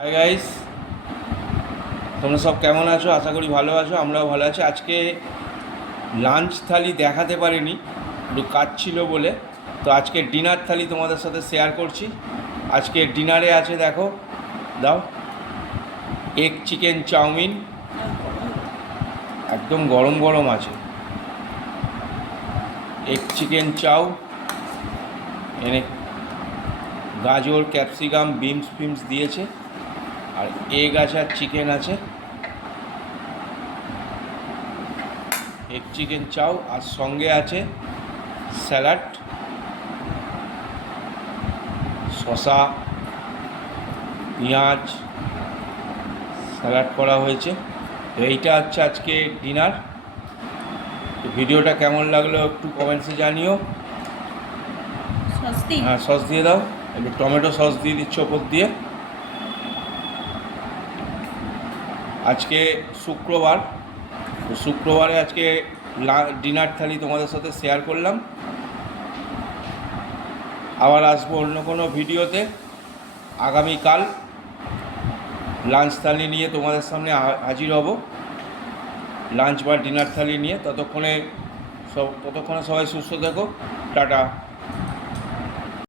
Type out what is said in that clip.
Hi guys, তোমরা সব কেমন আছো? আশা করি ভালো আছো। আমরাও ভালো আছি। আজকে লাঞ্চ থালি দেখাতে পারিনি, একটু কাজ ছিল বলে। তো আজকে ডিনার থালি তোমাদের সাথে শেয়ার করছি। আজকে ডিনারে আছে, দেখো, দাও, এগ চিকেন চাউমিন, একদম গরম গরম আছে। এগ চিকেন চাউ এনে গাজর, ক্যাপসিকাম, বিনস ফিমস দিয়েছে, আর এগ আছে আর চিকেন আছে। এগ চিকেন চাউ, আর সঙ্গে আছে স্যালাড, শসা, পেঁয়াজ, স্যালাড করা হয়েছে। তো এইটা হচ্ছে আজকে ডিনার। তো ভিডিওটা কেমন লাগলো একটু কমেন্টসে জানিও। হ্যাঁ, সস দিয়ে দাও, একটু টমেটো সস দিয়ে দিচ্ছ ওপর দিয়ে। আজকে শুক্রবার, তো শুক্রবারে আজকে ডিনার থালি তোমাদের সাথে শেয়ার করলাম। আবার আসবো অন্য কোনো ভিডিওতে আগামীকাল। লাঞ্চ থালি নিয়ে তোমাদের সামনে হাজির হব, লাঞ্চ বা ডিনার থালি নিয়ে। ততক্ষণে সবাই সুস্থ থেকো। টাটা।